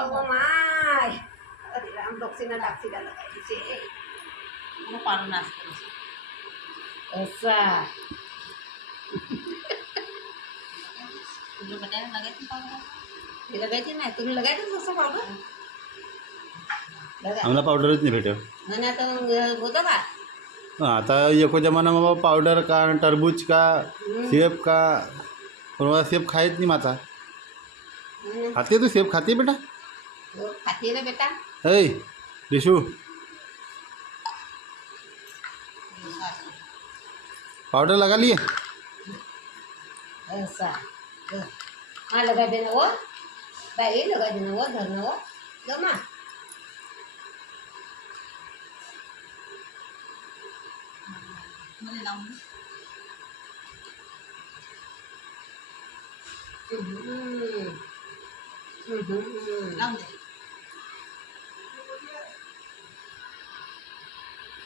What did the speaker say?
अगं माय अरे राम डोक्सीना डागसीला लगायचे मग पाडून असतं असा तुला बनायला लगायचं पावडर हे लगायचे नाही तुम्ही लगायचं नसतं पावडर लगा आम्हाला पावडरच नाही भेटत. आणि आता होतं का आता एको जमाना में पाउडर का तरबूज का सेब का पर वह सेब खाए नहीं माता खाती है तो सेब खाती है बेटा वो खाती है ना बेटा है रिशु पाउडर लगा लिए ऐसा हाँ लगा देना वो भाई लगा देना वो धरना वो जमा मध्ये लावून लावून दे